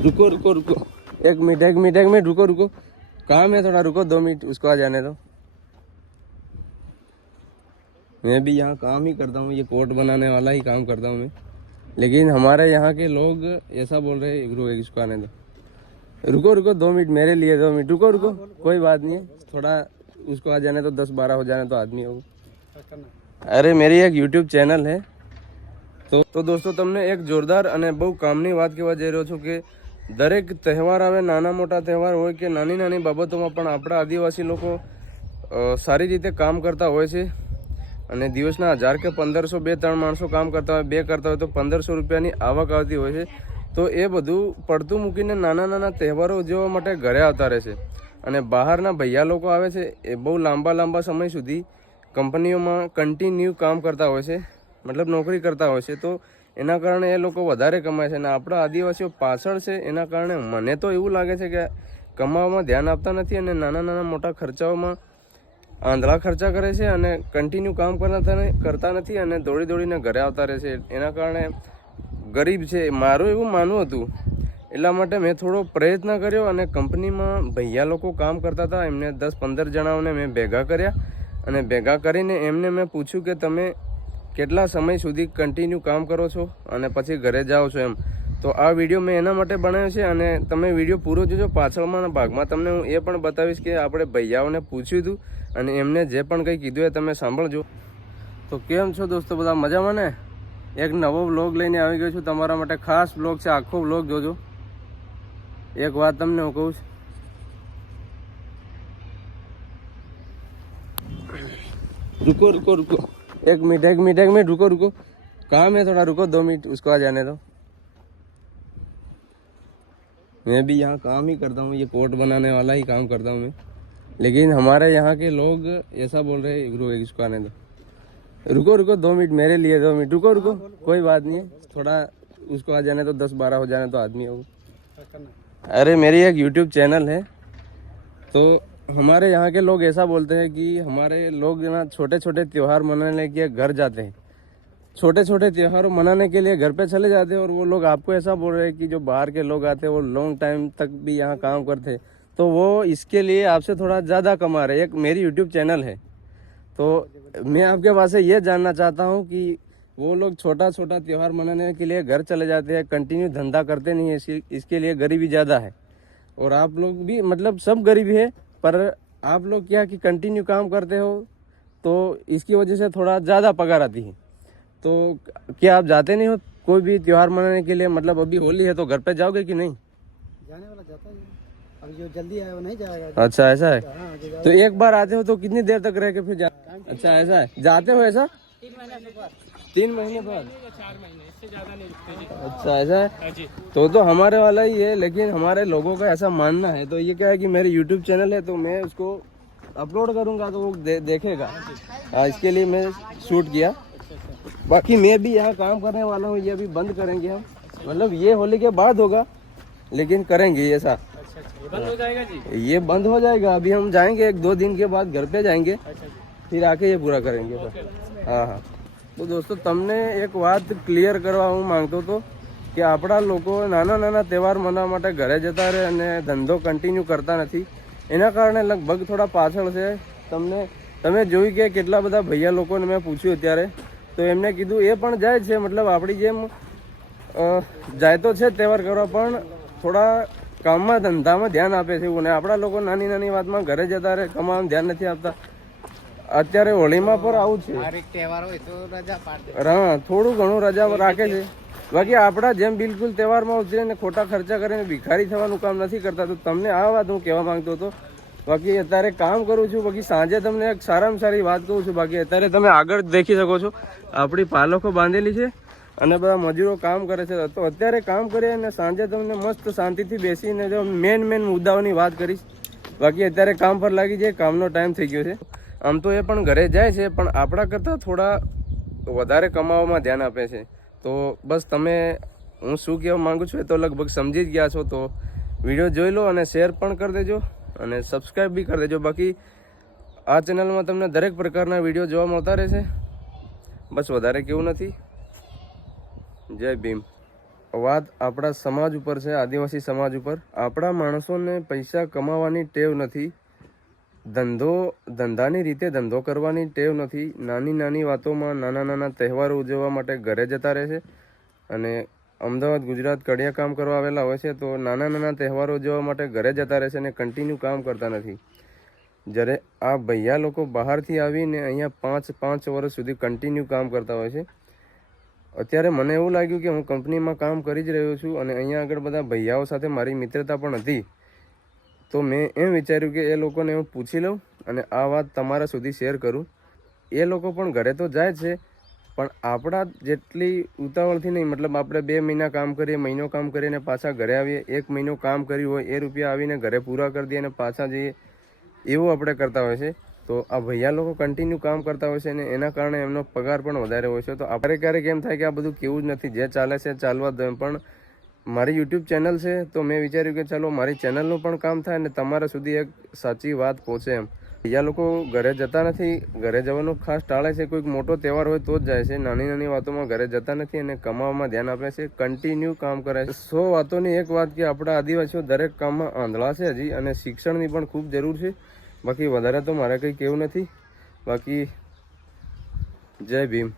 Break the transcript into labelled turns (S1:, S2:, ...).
S1: रुको रुको रुको एक मिनट एक मिनट एक मिनट रुको रुको काम है थोड़ा रुको दो मिनट उसको आ जाने दो मैं भी यहाँ काम ही करता हूँ ये कोट बनाने वाला ही काम करता हूँ मैं लेकिन हमारे यहाँ के लोग ऐसा बोल रहे हैं रुको इसको आने दो रुको रुको दो मिनट मेरे लिए दो मिनट रुको रुको कोई बात नहीं है थोड़ा उसको आ जाने तो दस बारह हो जाने तो आदमी हो અરે મેરી એક યુટ્યુબ ચેનલ હે તો તો દોસ્તો તમને એક જોરદાર અને બહુ કામની વાત કહેવા જઈ રહ્યો છું કે દરેક તહેવાર આવે, નાના મોટા તહેવાર હોય કે નાની નાની બાબતોમાં પણ આપણા આદિવાસી લોકો સારી રીતે કામ કરતા હોય છે. અને દિવસના હજાર કે પંદરસો બે ત્રણ માણસો કામ કરતા હોય, બે કરતા હોય તો પંદરસો રૂપિયાની આવક આવતી હોય છે. તો એ બધું પડતું મૂકીને નાના નાના તહેવારો ઉજવવા માટે ઘરે આવતા રહે છે. અને બહારના ભૈયા લોકો આવે છે, એ બહુ લાંબા લાંબા સમય સુધી કંપનીઓમાં કન્ટિન્યુ કામ કરતા હોય છે. મતલબ નોકરી કરતા હોય છે. તો એના કારણે એ લોકો વધારે કમાય છે અને આપણા આદિવાસીઓ પાછળ છે, એના કારણે મને તો એવું લાગે છે કે કમાવામાં ધ્યાન આપતા નથી અને નાના નાના મોટા ખર્ચાઓમાં આંધળા ખર્ચા કરે છે અને કન્ટિન્યુ કામ કરતા કરતા નથી અને દોડી દોડીને ઘરે આવતા રહે છે. એના કારણે ગરીબ છે, મારું એવું માનવું હતું. એટલા માટે મેં થોડો પ્રયત્ન કર્યો અને કંપનીમાં ભૈયા લોકો કામ કરતા હતા. એમને દસ પંદર જણાઓને મેં ભેગા કર્યા અને ભેગા કરીને એમને મેં પૂછ્યું કે તમે કેટલા સમય સુધી કન્ટિન્યુ કામ કરો છો અને પછી ઘરે જાઓ છો એમ? તો આ વીડિયો મેં એના માટે બનાવ્યો છે અને તમે વીડિયો પૂરો જોજો પાછળમાંના ભાગમાં. તમને હું એ પણ બતાવીશ કે આપણે ભૈયાઓને પૂછ્યું હતું અને એમને જે પણ કંઈ કીધું એ તમે સાંભળજો. તો કેમ છો દોસ્તો, બધા મજામાં ને? એક નવો બ્લોગ લઈને આવી ગયો છું. તમારા માટે ખાસ બ્લોગ છે, આખો બ્લોગ જોજો. એક વાત તમને હું કહું છું. રૂકો રૂકો રૂકો. एक मिनट एक मिनट एक मिनट, रुको रुको। काम है थोड़ा, रुको, दो मिनट, उसको आ जाने दो। मैं भी यहाँ काम ही करता हूँ, ये कोट बनाने वाला ही काम करता हूँ मैं। लेकिन हमारे यहाँ के लोग ऐसा बोल रहे हैं, रुको, इसको आने दो। रुको रुको, दो मिनट, मेरे लिए दो मिनट। रुको रुको, कोई बात नहीं है। थोड़ा उसको आ जाने तो दस, बारह हो जाने तो आदमी हो अरे, मेरी एक यूट्यूब चैनल है तो हमारे यहाँ के लोग ऐसा बोलते हैं कि हमारे लोग ना छोटे छोटे त्योहार मनाने के घर जाते हैं। छोटे छोटे त्योहार मनाने के लिए घर पे चले जाते हैं और वो लोग आपको ऐसा बोल रहे हैं कि जो बाहर के लोग आते हैं, वो लॉन्ग टाइम तक भी यहाँ काम करते तो वो इसके लिए आपसे थोड़ा ज़्यादा कमा रहे एक मेरी यूट्यूब चैनल है। तो मैं आपके पास से ये जानना चाहता हूँ कि वो लोग छोटा छोटा त्यौहार मनाने के लिए घर चले जाते हैं कंटिन्यू धंधा करते नहीं है इसी इसके लिए गरीबी ज़्यादा है। और आप लोग भी मतलब सब गरीबी है पर आप लोग क्या कि कंटिन्यू काम करते हो तो इसकी वजह से थोड़ा ज़्यादा पगार आती है। तो क्या आप जाते नहीं हो कोई भी त्योहार मनाने के लिए? मतलब अभी होली है तो घर पे जाओगे कि नहीं?
S2: जाने वाला जाता है। अब जो जल्दी आया वो नहीं जाएगा।
S1: अच्छा ऐसा है?
S2: हाँ
S1: तो एक बार आते हो तो कितनी देर तक रह के फिर जा अच्छा ऐसा है? जाते हो ऐसा? तीन महीने बाद? अच्छा ऐसा है? तो तो हमारे वाला ही है लेकिन हमारे लोगों का ऐसा मानना है। तो ये क्या है कि मेरे यूट्यूब चैनल है तो मैं उसको अपलोड करूँगा तो वो दे, देखेगा। हाँ, इसके लिए मैं शूट किया। बाकी मैं भी यहाँ काम करने वाला हूँ ये अभी बंद करेंगे हम। मतलब ये होली के बाद होगा लेकिन करेंगे ये ऐसा
S2: बंद हो जाएगा जी?
S1: ये बंद हो जाएगा अभी हम जाएँगे एक दो दिन के बाद घर पे जाएँगे। फिर आके ये पूरा करेंगे। हाँ હા તો દોસ્તો, તમને એક વાત ક્લિયર કરવા હું માંગતો હતો કે આપણા લોકો નાના નાના તહેવાર મનાવવા માટે ઘરે જતા રહે અને ધંધો કન્ટિન્યુ કરતા નથી. એના કારણે લગભગ થોડા પાછળ છે. તમને, તમે જોયું કે કેટલા બધા ભૈયા લોકોને મેં પૂછ્યું અત્યારે. તો એમને કીધું, એ પણ જાય છે, મતલબ આપણી જેમ જાય તો છે તહેવાર કરવા, પણ થોડા કામમાં, ધંધામાં ધ્યાન આપે છે એવું. ને આપણા લોકો નાની નાની વાતમાં ઘરે જતા રહે કમાવામાં ધ્યાન નથી આપતા. અત્યારે હોળીમાં પણ આવું છે. હા થોડું ઘણું રજા રાખે છે. બાકી આપણા જેમ બિલકુલ તહેવારમાં ઉતરીને ખોટા ખર્ચા કરીને ભિખારી થવાનું કામ નથી કરતા તો તમને આ વાત હું કહેવા માંગતો હતો. બાકી અત્યારે કામ કરું છું બાકી સાંજે તમને એક સારામાં સારી વાત કહું છું. બાકી અત્યારે તમે આગળ દેખી શકો છો. આપણી પાલખો બાંધેલી છે અને બધા મજૂરો કામ કરે છે. તો અત્યારે કામ કરીએ અને સાંજે તમને મસ્ત શાંતિથી બેસીને જો મેન મેન મુદ્દાઓની વાત કરીશ. બાકી અત્યારે કામ પર લાગી જાય કામનો ટાઈમ થઈ ગયો છે. આમ તો એ પણ ઘરે જાય છે, પણ આપણા કરતાં થોડા વધારે કમાવામાં ધ્યાન આપે છે. તો બસ તમે, હું શું કહેવા માંગુ છું એ તો લગભગ સમજી જ ગયા છો, તો વીડિયો જોઈ લો અને શેર પણ કરી દેજો અને સબસ્ક્રાઈબ બી કરી દેજો. બાકી આ ચેનલમાં તમને દરેક પ્રકારના વીડિયો જોવા મળતા રહેશે. બસ વધારે કેવું નથી. જય ભીમ. વાત આપણા સમાજ ઉપર છે, આદિવાસી સમાજ ઉપર. આપણા માણસોને પૈસા કમાવાની ટેવ નથી. ધંધો, ધંધાની રીતે ધંધો કરવાની ટેવ નથી. નાની નાની વાતોમાં નાના નાના તહેવારો ઉજવવા માટે ઘરે જતા રહે છે અને અમદાવાદ, ગુજરાત કડિયા કામ કરવા આવેલા હોય છે, તો નાના નાના તહેવારો ઉજવવા માટે ઘરે જતા રહે છે અને કન્ટિન્યુ કામ કરતા નથી. જ્યારે આ ભૈયા લોકો બહારથી આવીને અહીંયા પાંચ પાંચ વર્ષ સુધી કન્ટિન્યુ કામ કરતા હોય છે, અત્યારે મને એવું લાગ્યું કે હું કંપનીમાં કામ કરી જ રહ્યો છું અને અહીંયા આગળ બધા ભૈયાઓ સાથે મારી મિત્રતા પણ હતી. તો મેં એમ વિચાર્યું કે એ લોકોને હું પૂછી લઉં અને આ વાત તમારા સુધી શેર કરું. એ લોકો પણ ઘરે તો જાય છે, પણ આપણા જેટલી ઉતાવળથી નહીં, મતલબ આપણે બે મહિના કામ કરીએ, મહિનો કામ કરીને પાછા ઘરે આવીએ, એક મહિનો કામ કર્યું હોય, એ રૂપિયા આવીને ઘરે પૂરા કરી દઈએ અને પાછા જઈએ, એવું આપણે કરતા હોય છે. તો આ ભૈયા લોકો કન્ટિન્યુ કામ કરતા હોય છે અને એના કારણે એમનો પગાર પણ વધારે હોય છે. તો આપણે ક્યારેક એમ થાય કે આ બધું કેવું જ નથી, જે ચાલે છે ચાલવા દો, પણ મારી યુટ્યુબ ચેનલ છે, તો મેં વિચાર્યું કે ચાલો મારી ચેનલનું પણ કામ થાય અને તમારા સુધી એક સાચી વાત પહોંચે એમ. બીજા લોકો ઘરે જતા નથી, ઘરે જવાનું ખાસ ટાળે છે. કોઈક મોટો તહેવાર હોય તો જ જાય છે. નાની નાની વાતોમાં ઘરે જતા નથી અને કમાવામાં ધ્યાન આપે છે. કન્ટિન્યુ કામ કરે છે. સો વાતોની એક વાત કે આપણા આદિવાસીઓ દરેક કામમાં આંધળા છે હજી અને શિક્ષણની પણ ખૂબ જરૂર છે. બાકી વધારે તો મારે કંઈ કેવું નથી. બાકી જય ભીમ.